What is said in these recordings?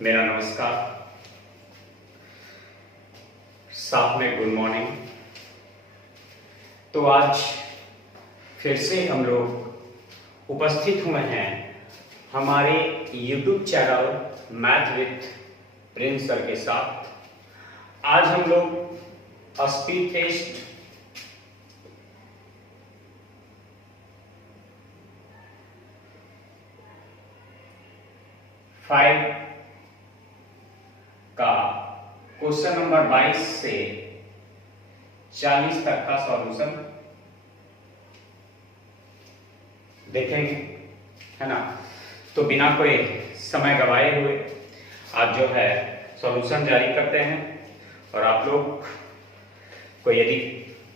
मेरा नमस्कार, साथ में गुड मॉर्निंग। तो आज फिर से हम लोग उपस्थित हुए हैं हमारे YouTube channel math with Prince sir के साथ। आज हम लोग स्पीड टेस्ट फाइव का क्वेश्चन नंबर 22 से 40 तक का सॉल्यूशन देखेंगे, है ना। तो बिना कोई समय गवाए हुए आज जो है सॉल्यूशन जारी करते हैं। और आप लोग को यदि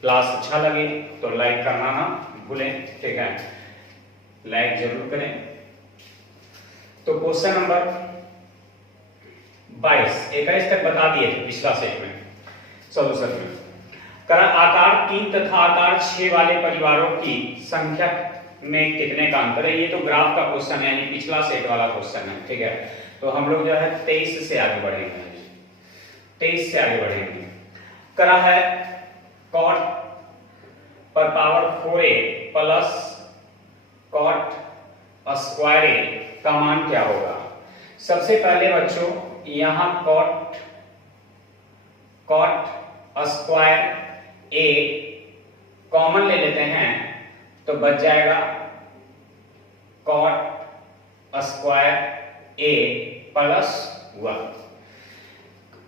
क्लास अच्छा लगे तो लाइक करना ना भूलें, ठीक है, लाइक जरूर करें। तो क्वेश्चन नंबर 21 तक बता दिए थे पिछला सेट में सॉल्यूशन में। करा आकार 3 तथा आकार 6 वाले परिवारों की संख्या में कितने का अंतर है। ये तो ग्राफ का क्वेश्चन है, यानी पिछला सेट वाला क्वेश्चन है, ठीक है। तो हम लोग जो है 23 से आगे बढ़ेंगे, 23 से आगे बढ़ेंगे। करा है cot पर power 4a plus cot square a का मान क्या होगा। सबसे पहले बच्चों यहां cot स्क्वायर a कॉमन ले लेते हैं तो बच जाएगा cot स्क्वायर a प्लस 1।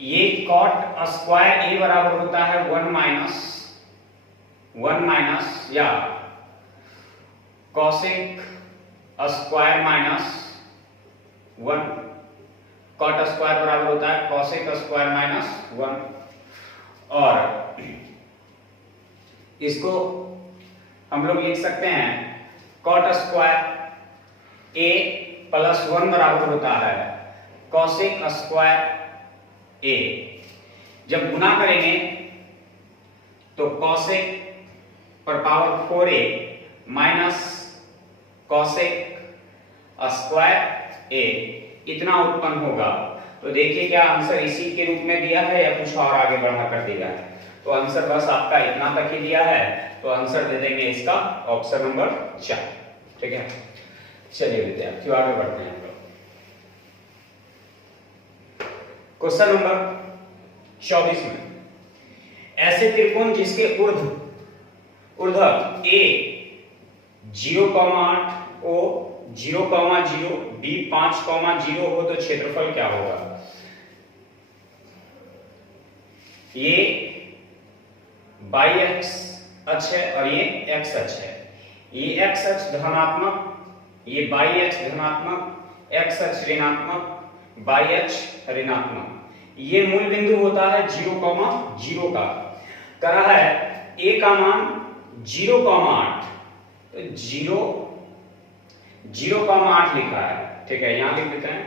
ये cot स्क्वायर a बराबर होता है 1 माइनस या cosec square minus 1। cot square बराबर होता है cosec स्क्वायर माइनस 1। और इसको हम लोग लिख सकते हैं cot स्क्वायर a प्लस 1 बराबर होता है cosec स्क्वायर a। जब गुना करेंगे तो cosec पर power 4a minus cosec square a इतना उत्पन्न होगा। तो देखिए क्या आंसर इसी के रूप में दिया है या कुछ और आगे बढ़ा कर दिया है। तो आंसर बस आपका इतना तक ही दिया है, तो आंसर दे देंगे इसका ऑप्शन नंबर 4, ठीक है। चलिए विद्यार्थियों आगे बढ़ते हैं हम लोग। क्वेश्चन नंबर 24 में ऐसे त्रिकोण जिसके ऊर्ध्व a 0,8 o 0,0 b 5,0 हो तो क्षेत्रफल क्या होगा। ये y अक्ष है और ये x अक्ष है। ये x अक्ष धनात्मक, ये y अक्ष धनात्मक, x अक्ष ऋणात्मक, y अक्ष ऋणात्मक। ये मूल बिंदु होता है 0,0 का। करा है a का मान 0,8 तो 0,8 लिखा है, ठीक है। यहां लिख देते हैं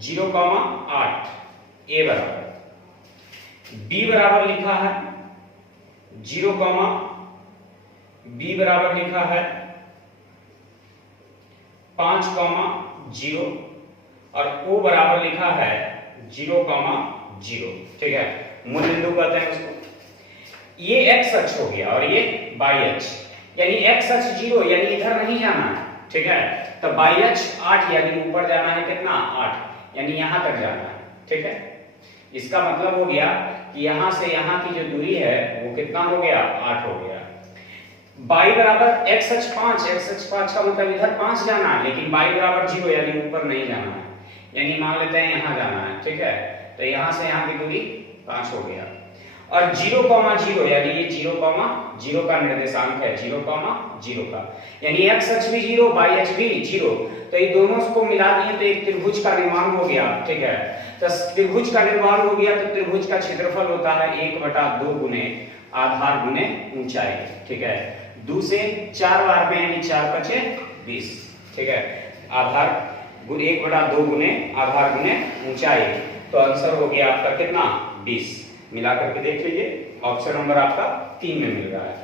0,8 a बराबर। b बराबर लिखा है 0, b बराबर लिखा है 5,0 और o बराबर लिखा है 0,0, ठीक है। मूल बिंदु कहते हैं उसको। ये x अक्ष हो गया और ये y अक्ष, यानी x अक्ष 0 यानी इधर नहीं जाना है, ठीक है। तो y अक्ष 8 यानी ऊपर जाना है कितना 8, यानी यहां तक जाना है, ठीक है। इसका मतलब हो गया कि यहां से यहां की जो दूरी है वो कितना हो गया 8 हो गया। y बराबर x अक्ष 5, x अक्ष 5 का मतलब इधर 5 जाना है, लेकिन y बराबर 0 यानी ऊपर नहीं जाना है, यानी मान लेते हैं यहां जाना है, ठीक है। तो यहां से यहां की दूरी 5 हो गया। और 0,0 यानी ये 0,0 का निर्देशांक है 0,0 का, यानी x अक्ष भी 0 y अक्ष भी 0। तो ये दोनों को मिला दिए तो एक त्रिभुज का निर्माण हो गया, ठीक है। तो त्रिभुज का निर्माण हो गया तो त्रिभुज का क्षेत्रफल होता है 1/2 गुने आधार गुने ऊंचाई, ठीक है। 2 से 4 बार में यानी 4 पचे 20, ठीक है। आधार 1/2 गुने आधार गुने ऊंचाई, तो आंसर हो गया आपका कितना 20। मिला करके देख लीजिए, ऑप्शन नंबर आपका 3 में मिल रहा है।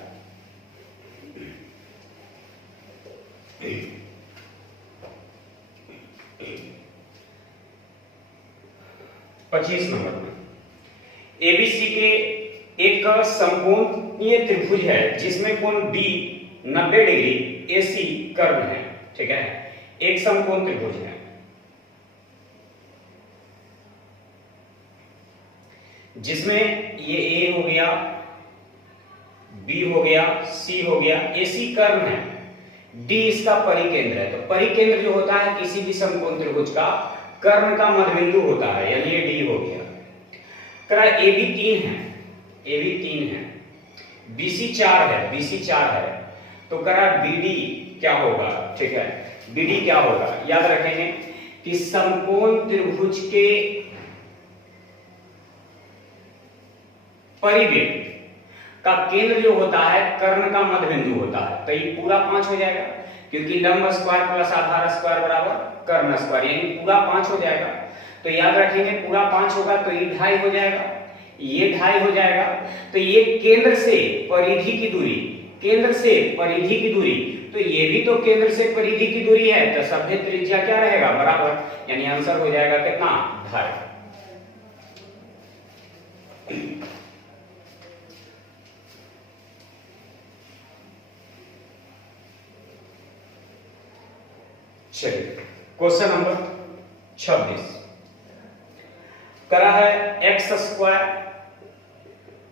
25 नंबर में एबीसी के एक समकोणीय त्रिभुज है जिसमें कोण बी 90 डिग्री एसी कर्व है। ठीक है, एक समकोण त्रिभुज है जिसमें ये ए हो गया, बी हो गया, सी हो गया, एसी कर्व है, डी इसका परिकेंद्र है। तो परिकेंद्र जो होता है किसी भी समकोण त्रिभुज का कर्ण का मध्यबिंदु होता है, यानी ये डी हो गया। करा AB 3 है, AB 3 है, BC 4 है, BC 4 है, तो करा BD क्या होगा? ठीक है, BD क्या होगा? याद रखेंगे कि समकोण त्रिभुज के परिवेग का केंद्र जो होता है कर्ण का मध्यबिंदु होता है। तो ये पूरा 5 हो जाएगा क्योंकि लंब स्क्वायर प्लस आधार स्क्वायर बराबर कर्ण स्क्वायर, यानी पूरा 5 हो जाएगा। तो याद रखेंगे पूरा 5 होगा तो ये 2.5 हो जाएगा, ये 2.5 हो जाएगा। तो ये केंद्र से परिधि की दूरी, केंद्र से परिधि की दूरी, तो ये भी तो केंद्र से परिधि की दूरी है, तो सभ्य त्रिज्या क्या रहेगा? बराबर, यानी आंसर हो जाएगा कितना? 2.5। चलिए क्वेश्चन नंबर 26 करा है X square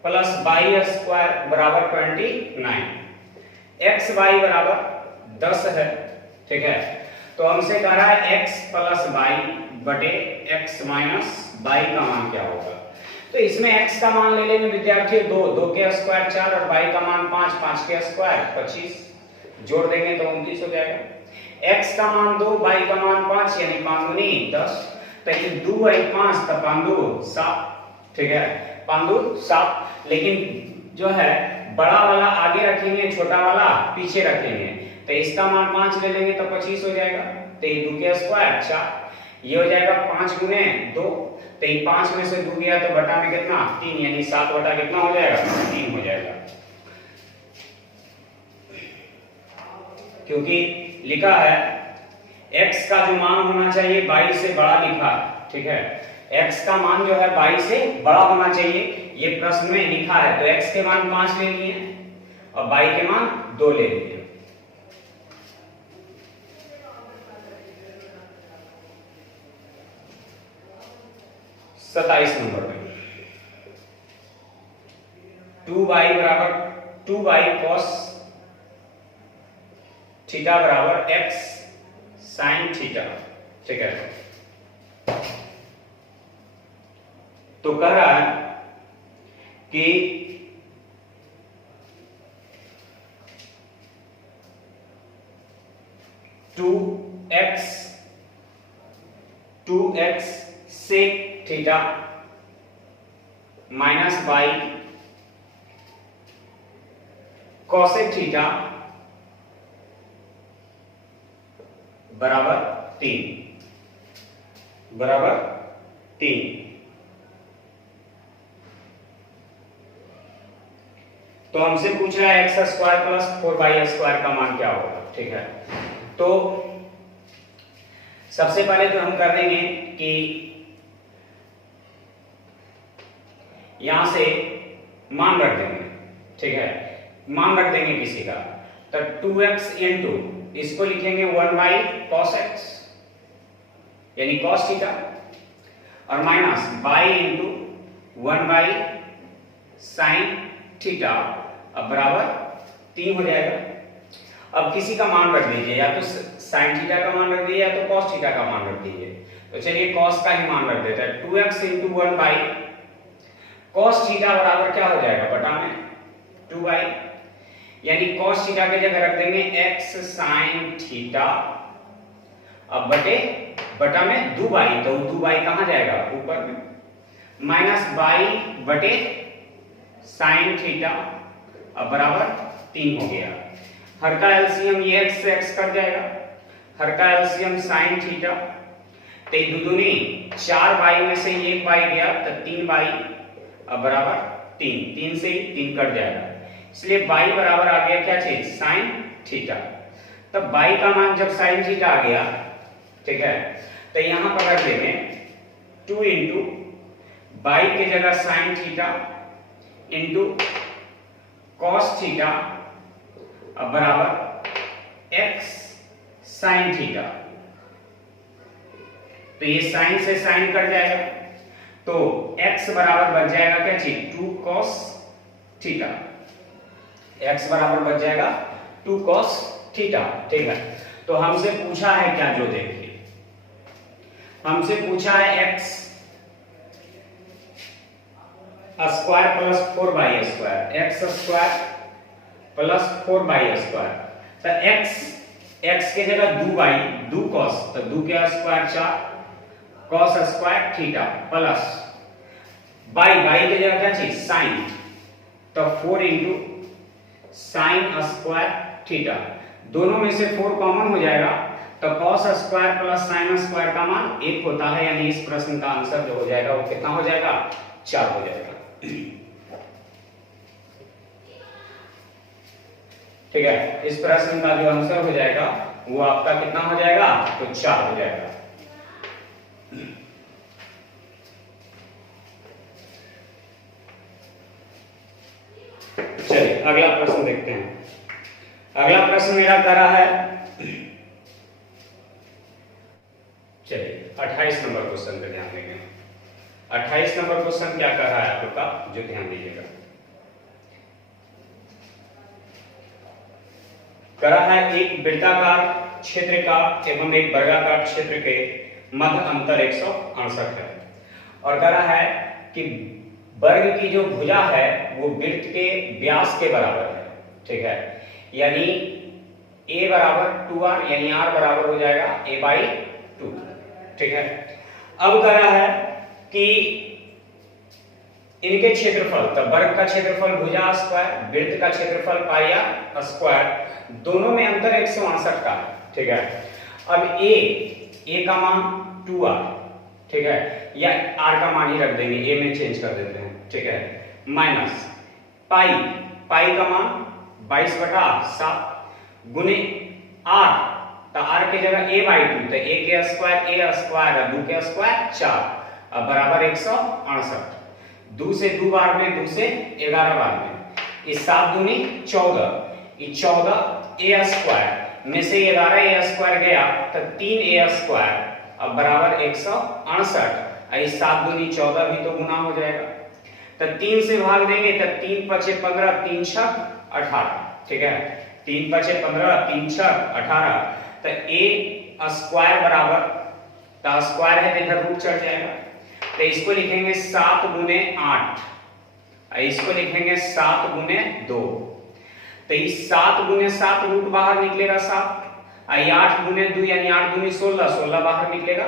plus Y square बराबर 29, एक्स वाई बराबर 10 है। ठीक है, तो हमसे कह रहा है एक्स प्लस वाई बटे एक्स माइनस वाई का मान क्या होगा? तो इसमें एक्स का मान ले लेंगे विद्यार्थी 2, 2 के स्क्वायर 4 और वाई का मान 5, 5 के स्क्वायर 25, जोड़ देंगे तो 29 हो जाएगा। x का मान 2, y का मान 5, यानी 5 दूनी 10, तो ये 2 और 5 तो 5 2 7। ठीक है, 5 2 7, लेकिन जो है बड़ा वाला आगे रखेंगे, छोटा वाला पीछे रखेंगे, तो इसका मान 5 ले लेंगे तो 25 हो जाएगा। तो ये 2 के स्क्वायर 4, ये हो जाएगा 5 गुने 2, तो ये 5 में से 2 गया तो बटा में कितना? 3, यानी 7 बटा कितना हो जाएगा? 3 हो जाएगा, क्योंकि लिखा है x का जो मान होना चाहिए y से बड़ा लिखा है। ठीक है, x का मान जो है y से बड़ा होना चाहिए, ये प्रश्न में लिखा है। तो x के मान 5 ले लिए और y के मान 2 ले लिए। सत्ताईस नंबर में 2y बराबर 2y cos थीटा बराबर x साइन थीटा। ठीक है, तो कह रहा है कि two X sec theta minus Y cosec theta बराबर 3, बराबर 3। तो हमसे पूछ रहा है X square plus 4y square का मान क्या होगा? ठीक है, तो सबसे पहले तो हम कर देंगे कि यहां से मान रख देंगे। ठीक है, मान रख देंगे किसी का, तो 2x इंटू इसको लिखेंगे 1 cos x यानी cos थीटा, और minus y into 1 sin theta, अब बराबर 3 हो जाएगा। अब किसी का मान रख दीजिए, या तो sin थीटा का मान रख दीजिए या तो cos थीटा का मान रख दीजिए। तो चलिए cos का ही मान रख देते हैं, 2x इंटू 1 cos थीटा बराबर क्या हो जाएगा? बटा में 2y, यानी cos थीटा की जगह रख देंगे x sin थीटा, अब बटा में 2y, तो 2y कहां जाएगा? ऊपर में, माइनस y बटे sin थीटा, अब बराबर 3 हो गया। हर का एलसीएम ये x से x कट जाएगा, हर का एलसीएम sin थीटा, तो दुदुनी 4y में से 1y गया तो 3y, अब बराबर 3, 3 से 3 कट जाएगा, इसलिए y बराबर आ गया क्या चीज? Sine theta. तब y का मान जब साइन थीटा आ गया, ठीक है, तो यहां पर रख देंगे 2 इंटू बाई की जगह sine theta into cos theta अब बराबर एक्स साइन थीटा। तो ये साइन से साइन कट जाएगा, तो x बराबर बच जाएगा क्या चीज 2 cos थीटा। x बराबर बच जाएगा 2 cos थीटा। ठीक है, तो हमसे पूछा है क्या, जो देखिए हमसे पूछा है x square plus 4/2 x square plus 4/2। तो x के जगह 2 cos, तो 2 के square 4 cos square theta plus by की जगह क्या चीज साइन, तो 4 इंटू साइन स्क्वायर थीटा। दोनों में से 4 कॉमन हो जाएगा, तो cos square plus sine square का मान 1 होता है, यानी इस प्रश्न का आंसर जो हो जाएगा वो कितना हो जाएगा 4 हो जाएगा। ठीक है, इस प्रश्न का जो आंसर हो जाएगा वो आपका कितना हो जाएगा, तो 4 हो जाएगा। चलिए अगला प्रश्न देखते हैं। अगला प्रश्न मेरा कर रहा है, चलिए 28 नंबर क्वेश्चन पे ध्यान देंगे। 28 नंबर क्वेश्चन क्या कर रहा है आपका, जो ध्यान दीजिएगा। कर रहा है एक वृत्ताकार क्षेत्र का एवं एक वर्गाकार क्षेत्र के मध्य अंतर 168 है, और कर रहा है कि वर्ग की जो भुजा है वो वृत्त के व्यास के बराबर है। ठीक है, यानी a बराबर 2r, यानी r बराबर हो जाएगा a/2। ठीक है, अब कर रहा है कि इनके क्षेत्रफल, तो वर्ग का क्षेत्रफल भुजा स्क्वायर, वृत्त का क्षेत्रफल पाई r स्क्वायर, दोनों में अंतर 168 का है। ठीक है, अब a का मान 2r, ठीक है, या r का मान ही रख देंगे, a में चेंज कर देते हैं। ठीक है, माइनस पाई का मान 22/7 गुने r, तो r की जगह a/2, तो a के स्क्वायर 2 के स्क्वायर 4 अब बराबर 168। 2 से 2 बार में, 2 से 11 बार में, इस 7 दूनी 14, ये 14 a स्क्वायर में से 11 a स्क्वायर गया तो 3 a स्क्वायर अब बराबर 168। इस 7 दूनी 14 भी तो गुना हो जाएगा, तो 3 से भाग देंगे तो 3 पचे 15, 3 छक 18। ठीक है, 3 पचे 15, 3 छक 18, तो a स्क्वायर बराबर, तो स्क्वायर है तो इधर रूट चढ़ जाएगा, तो इसको लिखेंगे 7 गुने 8, इसको लिखेंगे 7 गुने 2, तो इस 7 गुने 7 रूट बाहर निकलेगा 7, 8 गुने 2 यानी 8 दूनी 16, 16 बाहर निकलेगा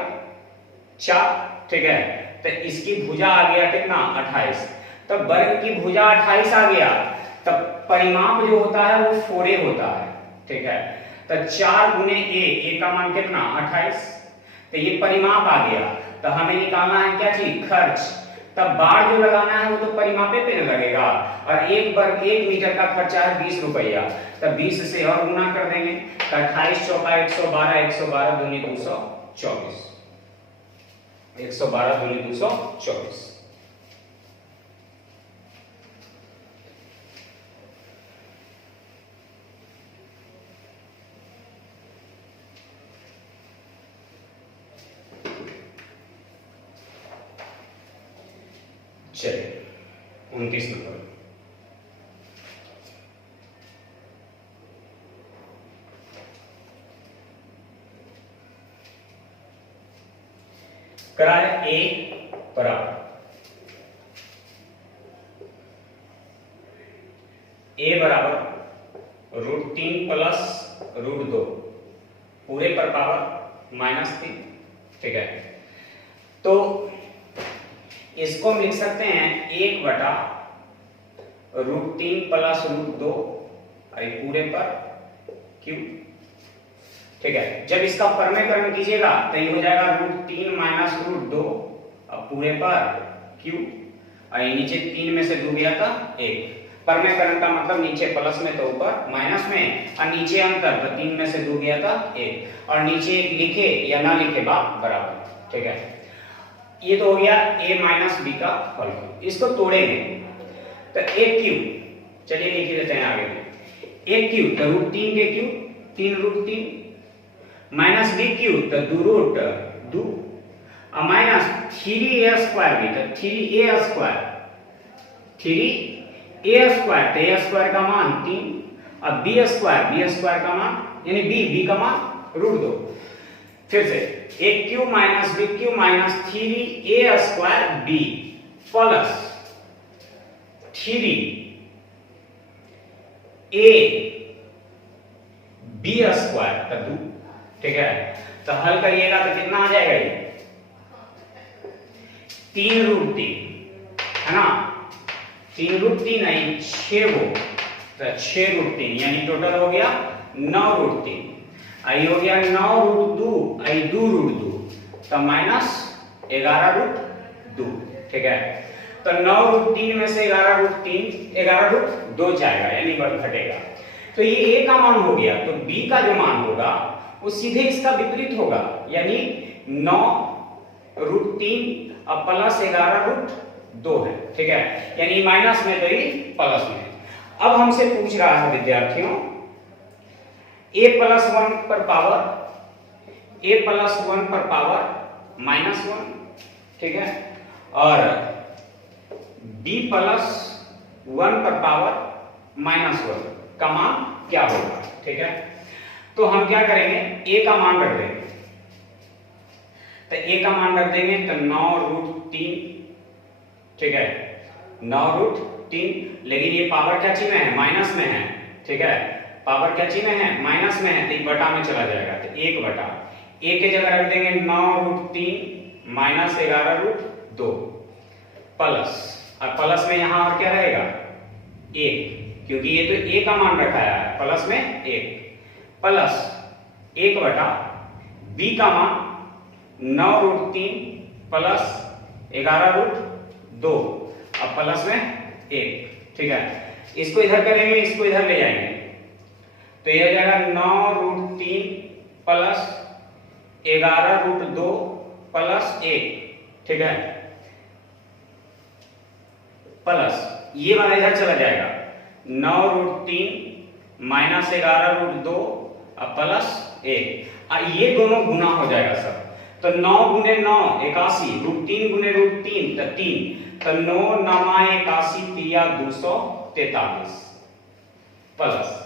4। ठीक है, तो इसकी भुजा आ गया कितना 28, तो वर्ग की भुजा 28 आ गया, तब परिमाप जो होता है वो 4a होता है। ठीक है, तो 4 गुने a का मान कितना 28, तो ये परिमाप आ गया, तो हमें निकालना है क्या चीज खर्च, तब बार जो लगाना है वो तो परिमापे पे लगेगा, और 1 मीटर का खर्चा है 20 रुपया, तब 20 से और गुना कर देंगे, तो 28 चौका 112, 112 दूनी 224, 112 दूनी 224। चलिए 29 नंबर, करा है a बराबर √3 प्लस √2 पूरे पर पावर -3। ठीक है, तो इसको हम लिख सकते हैं 1/√3 प्लस √2 पूरे पर क्यू। ठीक है, जब इसका परमेकरण कीजिएगा तो ये हो जाएगा √3 माइनस √2 अब पूरे पर क्यू, और नीचे 3 में से 2 गया था 1, परमेकरण का मतलब नीचे प्लस में तो ऊपर माइनस में, और नीचे अंतर तो 3 में से 2 गया था 1, और नीचे 1 लिखे या ना लिखे बात बराबर। ठीक है, ये तो हो गया a माइनस बी का होल क्यूब। इसको तोड़ेंगे तो a क्यूब, चलिए लिख देते हैं आगे में, a क्यूब तो रूट 3 के cube 3 root 3, minus b cube तो 2 रूट 2 और माइनस 3a स्क्वायर भी तो 3a स्क्वायर, 3a स्क्वायर तो a स्क्वायर का मान 3 और b स्क्वायर का मान यानी b का मान रूट 2। फिर से a cube minus b cube minus 3a square b plus 3a b square का 2, ठीक है। तो हल करिएगा तो कितना आ जाएगा ये 3 रूट 3 है ना, 3 रूट 3 नहीं 6 वो तो 6 रूट 3 यानी टोटल हो गया 9 रूट 3, आई हो गया 9 रूट 2 आई 2 रूट 2 तो माइनस 11 रूट 2, ठीक है। तो 9 रूट 3 में से 11 रूट 2 जाएगा यानी बढ़ घटेगा, तो ये a का मान हो गया। तो b का जो मान होगा वो सीधे इसका विपरीत होगा यानी 9 रूट 3 और प्लस 11 रूट 2 है, ठीक है। यानी माइनस में तो ये प्लस में। अब हमसे पूछ रहा है विद्यार्थियों a प्लस 1 पर पावर माइनस 1, ठीक है, और b प्लस 1 पर पावर माइनस 1 का मान क्या होगा, ठीक है। तो हम क्या करेंगे a का मान रख देंगे, तो a का मान रख देंगे तो 9 रूट 3, ठीक है, 9 रूट 3, लेकिन ये पावर क्या चीज में है माइनस में है, ठीक है, पावर क्या चीज में है माइनस में है तो ये बटा में चला जाएगा तो 1 बटा a के जगह रख देंगे 9 रूट 3 माइनस 11 रूट 2 प्लस, और प्लस में यहां और क्या रहेगा 1 क्योंकि ये तो a का मान रखा है प्लस में 1 प्लस 1 बटा b का मान 9 रूट 3 प्लस 11 रूट 2 अब प्लस में 1, ठीक है। इसको इधर करेंगे इसको इधर ले जाएंगे तो यह हो जाएगा 9 रूट 3 प्लस 11 रूट 2 प्लस 1, ठीक है, प्लस ये वाला इधर चला जाएगा 9 रूट 3 माइनस 11 रूट 2 और प्लस 1, ये दोनों गुना हो जाएगा सब। तो 9 गुने 9 81, रूट 3 गुने रूट 3 तो 3, तो 9 9 81 3 243 प्लस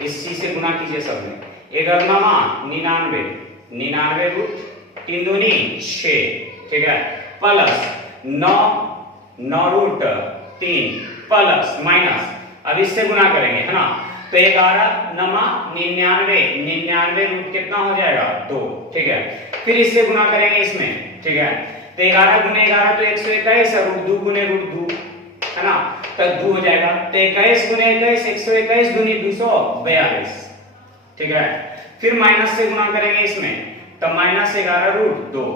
इस चीज से गुना कीजिए सब में, 11 99 99 रूट 3 दूनी 6, ठीक है, प्लस 9 9 रूट 3 प्लस माइनस अब इससे गुना करेंगे है ना, तो 11 9 99 रूट कितना हो जाएगा 2, ठीक है। फिर इससे गुना करेंगे इसमें, ठीक है, तो 11 गुने 11 तो 121 है, रूट 2 गुने रूट 2 है ना, तो 2 हो जाएगा, तो 21 गुने 21 121 दूनी 242, ठीक है। फिर माइनस से गुना करेंगे इसमें तो माइनस 11 रूट 2,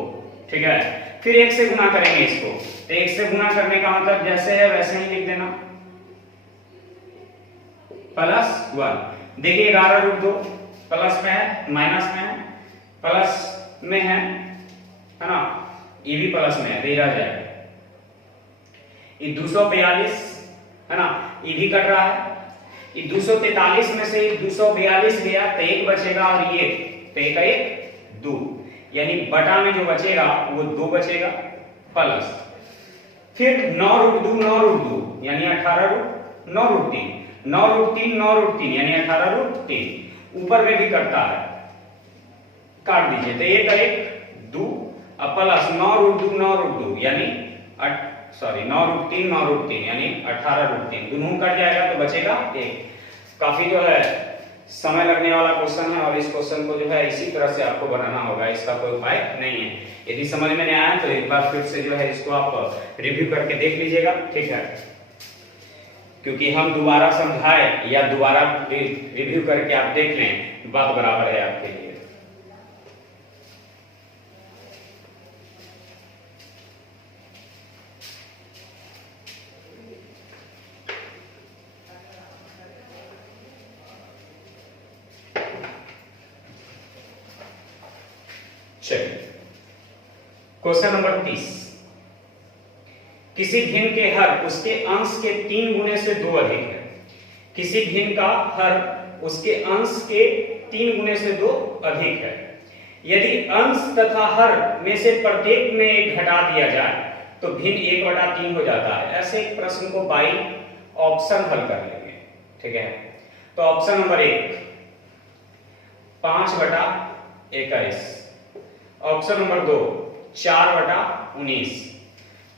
ठीक है। फिर 1 से गुना करेंगे इसको, तो 1 से गुना करने का मतलब जैसे है वैसे ही लिख देना प्लस 1। देखिए 11 रूट 2 प्लस में है माइनस में है प्लस में है ना, ये भी प्लस में है तो ये रह जाएगा, ये 242 है ना, ये भी कट रहा है, ये 243 में से 242 गया तो 1 बचेगा और ये तो 1 का 1 2 यानी बटा में जो बचेगा वो 2 बचेगा प्लस फिर 9 रूट 2 यानी 18 रूट 9 रूट 3 9 रूट 3 यानी 18 रूट 3, ऊपर में भी कटता है काट दीजिए तो 1 का 1 2 अब प्लस 9 रूट 2 यानी 9 रूट 3 यानी 18 रूट 3 दोनों कट जाएगा तो बचेगा 1। काफी जो है समय लगने वाला क्वेश्चन है और इस क्वेश्चन को जो है इसी तरह से आपको बनाना होगा, इसका कोई उपाय नहीं है। यदि समझ में नहीं आया तो एक बार फिर से जो है इसको आप रिव्यू करके देख लीजिएगा, ठीक है, क्योंकि हम दोबारा समझाए या दोबारा रिव्यू करके आप देख लें बात बराबर है आपके लिए। चलिए क्वेश्चन नंबर 30, किसी भिन्न के हर उसके अंश के 3 गुने से 2 अधिक है। किसी भिन्न का हर उसके अंश के 3 गुने से 2 अधिक है। यदि अंश तथा हर में से प्रत्येक में एक घटा दिया जाए तो भिन्न 1/3 हो जाता है। ऐसे एक प्रश्न को बाई ऑप्शन हल कर लेंगे। ठीक है, तो option number 1 5/21, option number 2 4/19,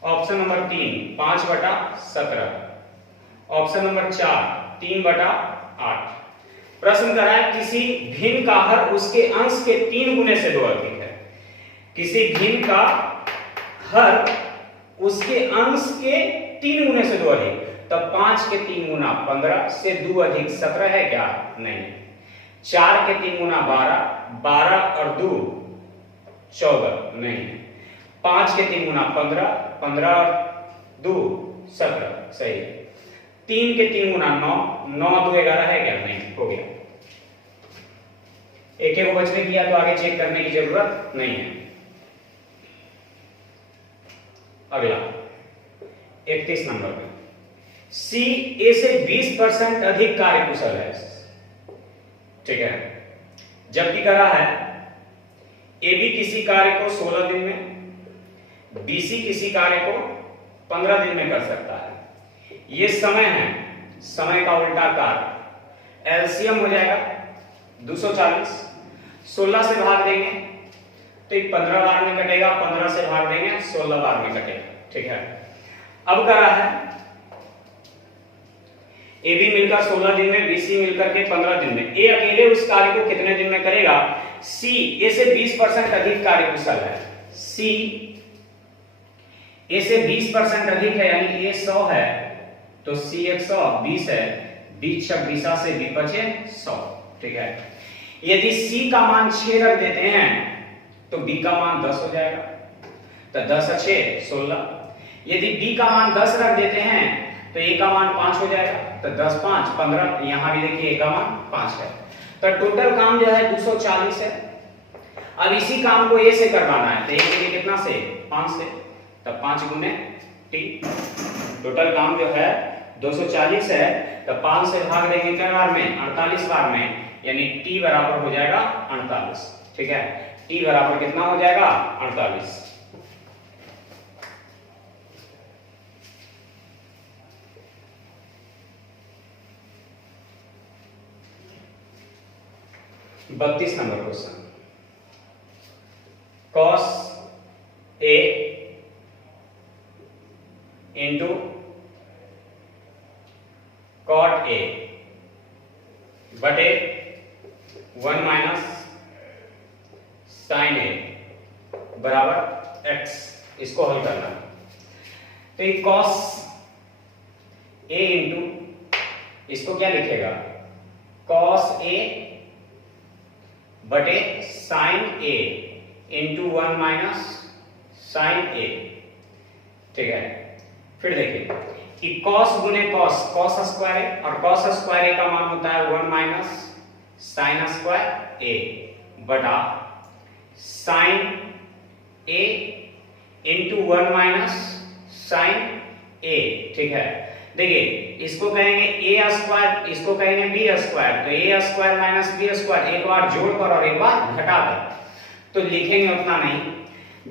option number 3 5/17, option number 4 3/8। प्रश्न करा है किसी भिन्न का हर उसके अंश के 3 गुने से 2 अधिक है। किसी भिन्न का हर उसके अंश के 3 गुने से 2 अधिक, तब 5 के 3 गुना 15 से 2 अधिक 17 है क्या? नहीं। 4 के 3 गुना 12, 12 और 2 14 नहीं। 5 के 3 गुना 15, 15 और 2 17 सही। 3 के 3 गुना 9, 9 2 11 है क्या? नहीं। हो गया। एक एक बचने किया तो आगे चेक करने की जरूरत नहीं है। अगला 31 नंबर में सी ए से 20% अधिक कार्यकुशल है। ठीक है, जबकि करा है ए बी किसी कार्य को 16 दिन में, बी सी किसी कार्य को 15 दिन में कर सकता है। ये समय है, समय का उल्टा कार्य। एलसीएम हो जाएगा 240, 16 से भाग देंगे तो ये 15 बार में कटेगा, 15 से भाग देंगे 16 बार में कटेगा। ठीक है, अब करा है ए बी मिलकर 16 दिन में, बी सी मिलकर के 15 दिन में। ए अकेले उस कार्य को कितने दिन में करेगा? सी ए से 20% अधिक कार्यकुशल है। सी ए से 20% अधिक है, यानी ए 100 है तो सी 120 है। 20 26 से बी बचे 100। ठीक है, यदि सी का मान 6 रख देते हैं तो बी का मान 10 हो जाएगा, तो 10 और 6 16। यदि बी का मान 10 रख देते हैं तो ए का मान 5 हो जाएगा, तो 10 5 15। यहां भी देखिए ए का मान 5 है, तो टोटल काम जो है 240 है। अब इसी काम को ए से करवाना है तो ए के लिए कितना से? 5 से, तब 5 गुने टी। टोटल काम जो है 240 है, तो 5 से भाग देंगे क्या बार में? 48 बार में, यानी टी बराबर हो जाएगा 48। ठीक है, टी बराबर कितना हो जाएगा? 48। बत्तीस number question, cos A into cot A बटे 1 माइनस sin A बराबर x। इसको हल करना है तो ये cos A इंटू, इसको क्या लिखेगा? cos A बटे साइन ए इंटू 1 माइनस साइन ए। ठीक है, फिर देखिए कि कॉस गुने कॉस, कॉस स्क्वायर है, और कॉस स्क्वायर ए का मान होता है 1 माइनस साइन स्क्वायर ए बटा साइन ए इंटू 1 माइनस साइन ए। ठीक है, देखिए इसको कहेंगे ए स्क्वायर, इसको कहेंगे बी स्क्वायर, तो ए स्क्वायर माइनस बी स्क्वायर, एक बार जोड़कर और एक बार घटाकर, तो लिखेंगे उतना नहीं।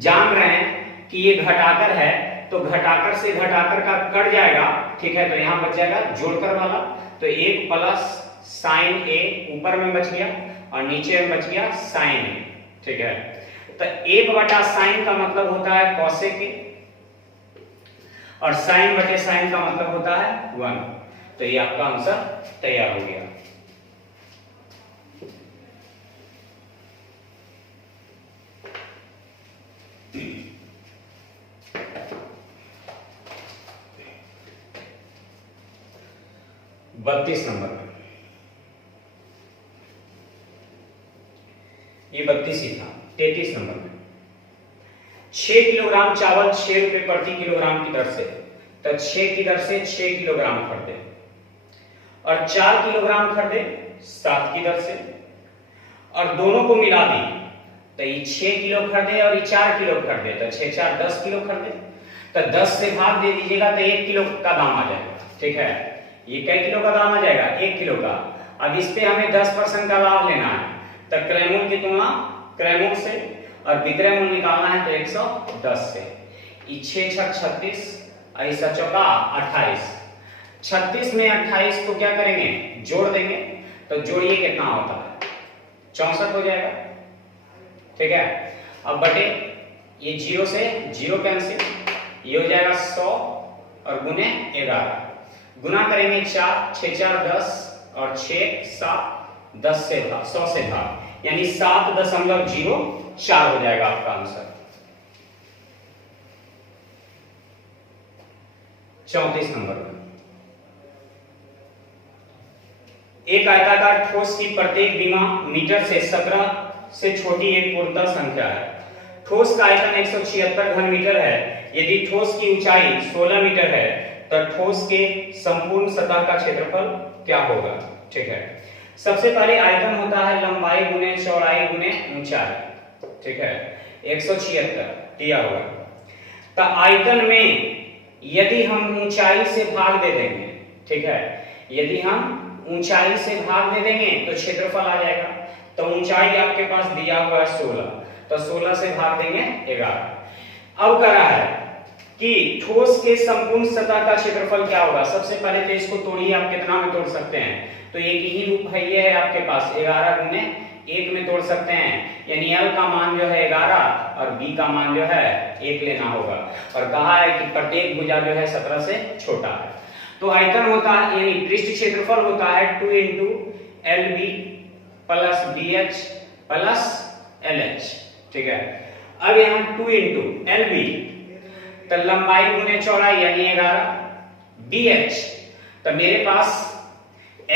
जान रहे हैं कि ये घटाकर है तो घटाकर से घटाकर का कट जाएगा। ठीक है, तो यहां बच जाएगा जोड़कर वाला, तो 1 प्लस साइन ए ऊपर में बच गया और नीचे में बच गया साइन ए। ठीक है, तो 1 बटा साइन का मतलब होता है कॉसेक ए, और साइन बटे साइन का मतलब होता है 1। तो ये आपका आंसर तैयार हो गया। बत्तीस नंबर में, ये 32 ही था। 33 नंबर में 6 किलोग्राम चावल 6 रुपए प्रति किलोग्राम की दर से, तो 6 की दर से 6 किलोग्राम खरीदे, और 4 किलोग्राम खरीदे 7 की दर से, और दोनों को मिला दी तो ये 6 किलो खरीदे और ये 4 किलो खरीदे, तो 6 4 10 किलो खरीदे। तो 10 से भाग दे दीजिएगा तो 1 किलो का दाम आ जाएगा। ठीक है, ये कई किलो का दाम आ जाएगा? 1 किलो का। अब इस पे हमें 10% का लाभ लेना है, तो क्रय मूल्य की तुलना क्रय मूल्य से और विक्रय मूल्य निकालना है तो 110 से। 6 6 36 ऐसा चौका 28, 36 में 28 को क्या करेंगे? जोड़ देंगे, तो जोड़िए कितना होता है? 64 हो जाएगा। ठीक है, अब बटे ये 0 से 0 कैंसिल, ये हो जाएगा 100 और गुने 11, गुना करेंगे 4 6 4 10 और 6 7 10 से भाग 100 से भाग, यानी 7.04 हो जाएगा आपका आंसर। 34 नंबर में एक आयताकार ठोस की प्रत्येक विमा मीटर से 17 से छोटी एक पूर्णतः संख्या है। ठोस का आयतन 176 घन मीटर है। यदि ठोस की ऊंचाई 16 मीटर है तो ठोस के संपूर्ण सतह का क्षेत्रफल क्या होगा? ठीक है, सबसे पहले आयतन होता है लंबाई गुने चौड़ाई गुने ऊंचाई। ठीक है, 176 दिया हुआ। तो आयतन में यदि हम ऊंचाई से भाग दे देंगे, ठीक है, यदि हम ऊंचाई से भाग दे देंगे तो क्षेत्रफल आ जाएगा। तो ऊंचाई आपके पास दिया हुआ है 16, तो 16 से भाग देंगे 11। अब कह रहा है कि ठोस के संपूर्ण सतह का क्षेत्रफल क्या होगा? सबसे पहले तो इसको तोड़िए, आप कितना में तोड़ सकते हैं? तो एक ही रूप है, ये है आपके पास 11 गुने 1 में तोड़ सकते हैं, यानी L का मान जो है 11 और B का मान जो है 1 लेना होगा। और कहा है कि प्रत्येक भुजा जो है 17 से छोटा है। तो आयतन होता है यानी पृष्ठ क्षेत्रफल होता है 2 into LB plus BH plus LH। ठीक है, अब यहाँ 2 इंटू LB तो लंबाई गुने चौड़ाई यानी 11, BH तो मेरे पास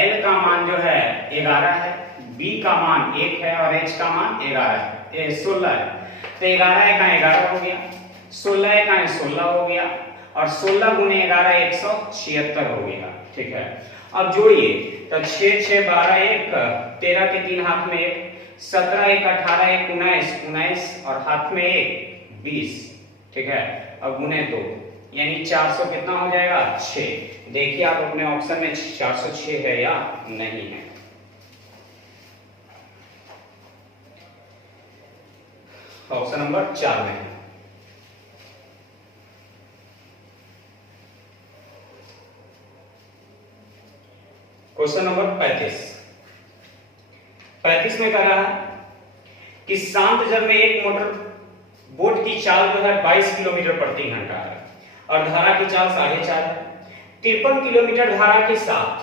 L का मान जो है 11 है, B का मान 1 है और H का मान 16 है। तो 11 1 11 हो गया, 16 1 16 हो गया और 16 गुने 11 176 हो गया। ठीक है, अब जोड़िए तो 6 6 12 1 13 के 3 हाथ में 1, 17 1 18 1 19 19 और हाथ में 1 20। ठीक है, अब गुने 2 यानी 400 कितना हो जाएगा? 6। देखिए आप अपने ऑप्शन में 406 है या नहीं है। ऑप्शन नंबर 4 में है। क्वेश्चन नंबर 35 में कह रहा है कि शांत जल में एक मोटर बोट की चाल जो है 22 किलोमीटर प्रति घंटा है और धारा की चाल 4.5 है। 53 किलोमीटर धारा के साथ,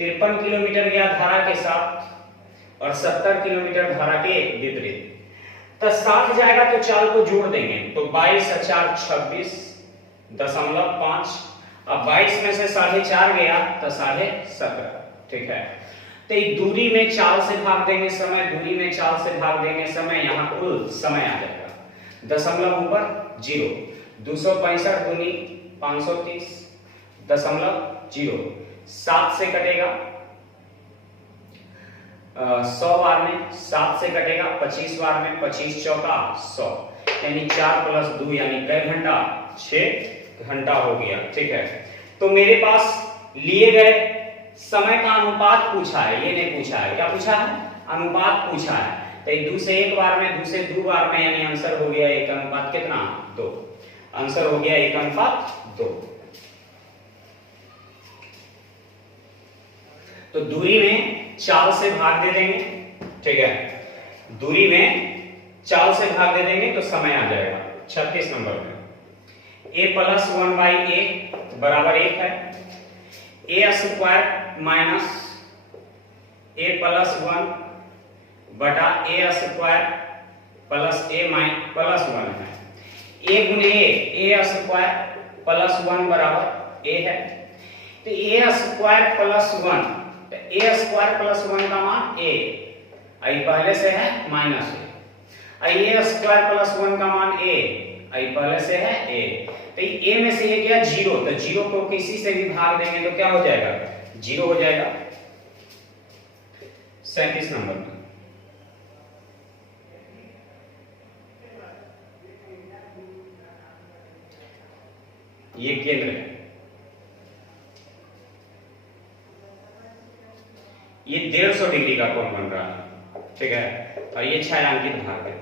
53 किलोमीटर या धारा के साथ और 70 किलोमीटर धारा के विपरीत। तो साथ जाएगा तो चाल को जोड़ देंगे, तो 22 और 4 26.5, अब 22 में से 4.5 गया तो 17.5। ठीक है, तो दूरी में चाल से भाग देंगे समय, दूरी में चाल से भाग देंगे समय, यहाँ कुल समय आ जाएगा दशमलव ऊपर 0, 265 दूनी 530 दशमलव 0, 7 से कटेगा 100 बार में, 7 से कटेगा 25 बार में, 25 चौका 100 यानी 4 + 2 यानी कई घंटा? 6 घंटा हो गया। ठीक है, तो मेरे पास लिए गए समय का अनुपात पूछा है, ये नहीं पूछा है, क्या पूछा है? अनुपात पूछा है। तो 2 से 1 बार में, 2 से 2 बार में, यानी आंसर हो गया 1 अनुपात कितना? 2। आंसर हो गया 1 अनुपात 2। तो दूरी में चाल से भाग दे देंगे। ठीक है, दूरी में चाल से भाग दे देंगे तो समय आ जाएगा 36 नंबर में। a + 1/a बराबर 1 है। a स्क्वायर माइनस a + 1 बटा a square plus a plus 1 है। a गुने a स्क्वायर प्लस 1 बराबर a है। तो a स्क्वायर प्लस 1, तो a स्क्वायर प्लस 1 का मान a, आई पहले से है minus a, a square plus 1 का मान a, आई पहले से है a। तो a में से ये क्या? 0, तो 0 को किसी से भी भाग देंगे तो क्या हो जाएगा? 0 हो जाएगा। 37 नंबर में ये केंद्र है, ये 150 डिग्री का कोण बन रहा है, ठीक है, और ये छायांकित भाग है।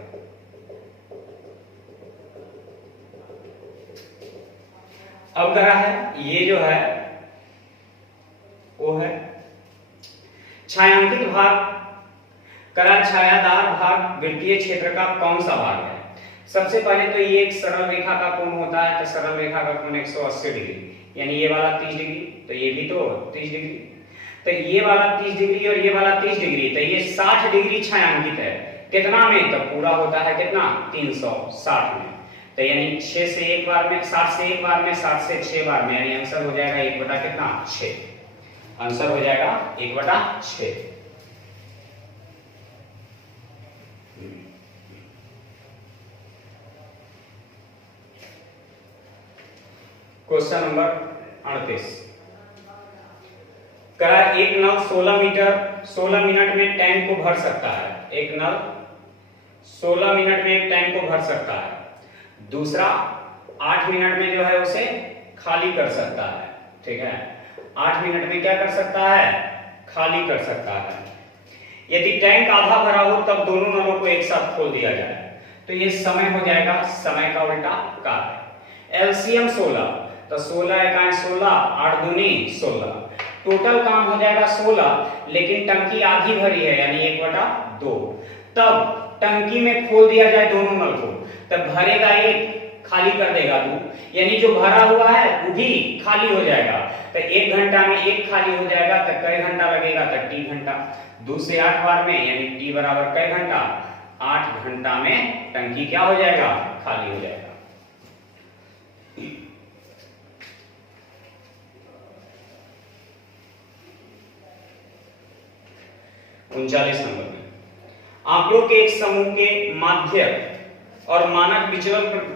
अब करा है ये जो है वो है छायांकित भाग, करा छायादार भाग वृत्तीय क्षेत्र का कौन सा भाग है? सबसे पहले तो ये एक सरल रेखा का कोण होता है, तो सरल रेखा का कोण 180 डिग्री, यानी ये वाला 30 डिग्री, तो ये भी तो 30 डिग्री, तो ये वाला 30 डिग्री और ये वाला 30 डिग्री, तो ये 60 डिग्री छायांकित है। कितना में? तो पूरा होता है कितना? 360 में, तो यानी 6 से एक बार में, 60 से एक बार में, 60 से 6 बार में, यानी आंसर हो जाएगा 1 बटा कितना? 6। आंसर हो जाएगा 1 बटा 6। क्वेश्चन नंबर 38, करा एक नल 16 मिनट में टैंक को भर सकता है। एक नल 16 मिनट में एक टैंक को भर सकता है। दूसरा 8 मिनट में जो है उसे खाली कर सकता है, ठीक है, 8 मिनट में क्या कर सकता है? खाली कर सकता है। यदि टैंक आधा भरा हो तब दोनों नलों को एक साथ खोल दिया जाए, तो ये समय हो जाएगा, समय का उल्टा कार्य। एलसीएम 16, तो 16 एकाएं 16, 8 दूनी 16, टोटल काम हो जाएगा 16, लेकिन टंकी आधी भरी है यानी 1 बटा 2। तब टंकी में खोल दिया जाए दोनों नल को, तब भरेगा 1, खाली कर देगा 2, यानी जो भरा हुआ है वो भी खाली हो जाएगा। तो 1 घंटा में 1 खाली हो जाएगा, तो कई घंटा लगेगा? तो टी घंटा। 2 से 8 बार में यानी टी बराबर कई घंटा? 8 घंटा में टंकी क्या हो जाएगा? खाली हो जाएगा। 39 नंबर में आंकड़ों के एक समूह के माध्य और मानक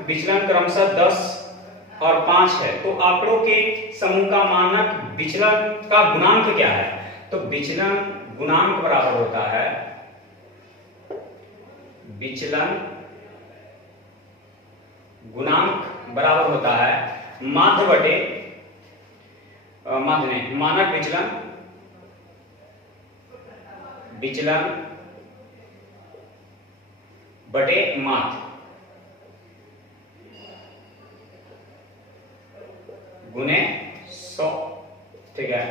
विचलन क्रमशः 10 और 5 है, तो आंकड़ों के समूह का मानक विचलन का गुणांक क्या है? तो विचलन गुणांक बराबर होता है, विचलन गुणांक बराबर होता है माध्य बटे माध्य नहीं, मानक विचलन बटे माध्य गुने 100, ठीक है,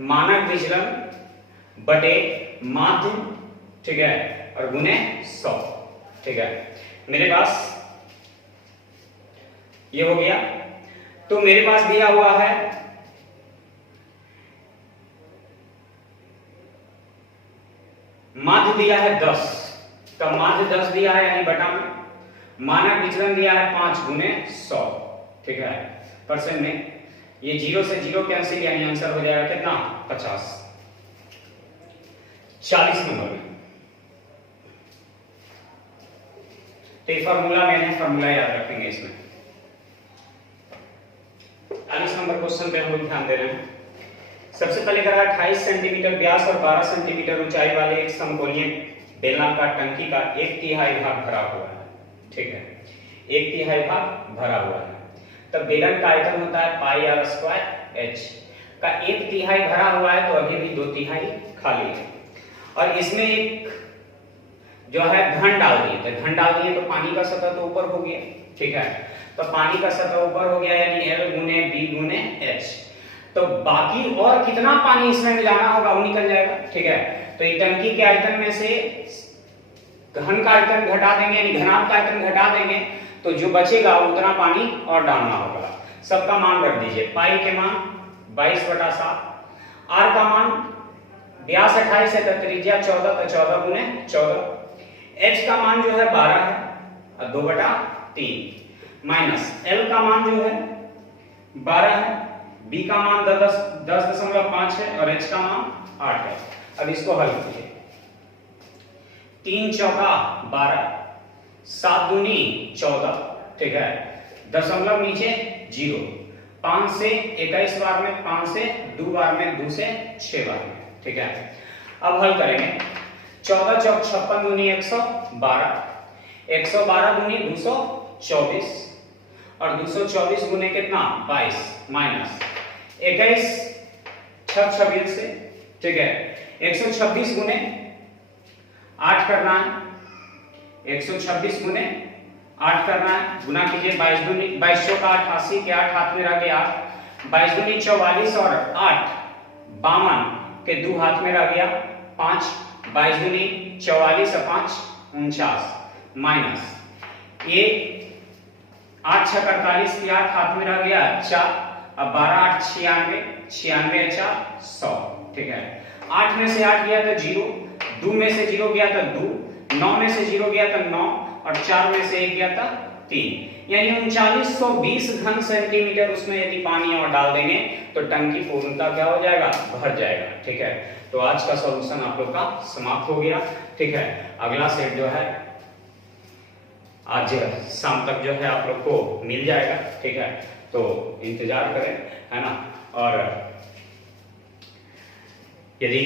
मानक विचलन बटे माध्य, ठीक है, और गुने 100, ठीक है। मेरे पास ये हो गया, तो मेरे पास दिया हुआ है माध्य दिया है 10, तो माध्य 10 दिया है यानी बटा में, मानक विचलन दिया है 5 गुने 100, ठीक है, परसेंट में ये 0 से 0 कैंसिल, यानी आंसर हो जाएगा कितना? 50। 40 नंबर में तो ये फार्मूला मैंने फार्मूला याद रखेंगे इसमें। 40 नंबर क्वेश्चन पे हम लोग ध्यान दे रहे हैं। सबसे पहले करा 28 सेंटीमीटर व्यास और 12 सेंटीमीटर ऊंचाई वाले एक समकोणीय बेलनाकार टंकी का 1/3 भाग भरा हुआ है, ठीक है, 1/3 भाग भरा हुआ है। तब बेलन का आयतन होता है पाई आर स्क्वायर एच का 1/3 भरा हुआ है, तो अभी भी 2/3 खाली है, और इसमें एक जो है घन डाल दिए, तो घन डाल दिए तो पानी का सतह तो ऊपर हो गया, ठीक है, तो पानी का सतह ऊपर हो गया यानी L गुने B गुने H, तो बाकी और कितना पानी इसमें मिलाना होगा वो निकल जाएगा, ठीक है। तो ये टंकी के आयतन में से घन का आयतन घटा देंगे यानी घनाभ का आयतन घटा देंगे, तो जो बचेगा उतना पानी और डालना होगा। सबका मान रख दीजिए, पाई के मान 22/7, आर का मान व्यास 28 है तो त्रिज्या 14, तो 14 गुने 14, एच का मान जो है 12 है और 2/3 माइनस एल का मान जो है 12 है, बी का मान 10.5 है और एच का मान 8 है। अब इसको हल कीजिए, 3 चौका 12, 7 दूनी 14, ठीक है, दशमलव नीचे 0, 5 से 21 बार में, 5 से 2 बार में, 2 से 6 बार में, ठीक है। अब हल करेंगे, 14 चौक 56 दूनी 112, 112 दूनी 224, और 224 गुने कितना 22 माइनस 21 26 से, ठीक है। 126 गुने 8 करना है, 126 गुने 8 करना है, गुना कीजिए 22 दूनी 22 चौका 88 के 8 हाथ में रह गया, 22 दूनी 44 और 8 52 के 2 हाथ में रह गया 5, 22 दूनी 44 और 5 49 माइनस ये 8 6 48 के 8 हाथ में रह गया 4, अब 12 8 96 96 4 100, ठीक है। 8 में से 8 गया तो 0, 2 में से 0 गया तो 2, 9 में से 0 गया तो 9 और 4 में से 1 गया था 3, यानी 3920 घन सेंटीमीटर उसमें यदि पानी और डाल देंगे तो टंकी पूर्णतः क्या हो जाएगा, भर जाएगा, ठीक है। तो आज का सॉल्यूशन आप लोग का समाप्त हो गया, ठीक है। अगला सेट जो है आज शाम तक जो है आप लोग को मिल जाएगा, ठीक है। तो इंतजार करें, है ना। और यदि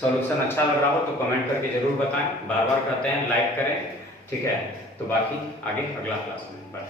सॉल्यूशन अच्छा लग रहा हो तो कमेंट करके जरूर बताएं, बार बार कहते हैं लाइक करें, ठीक है। तो बाकी आगे अगला क्लास में बाय।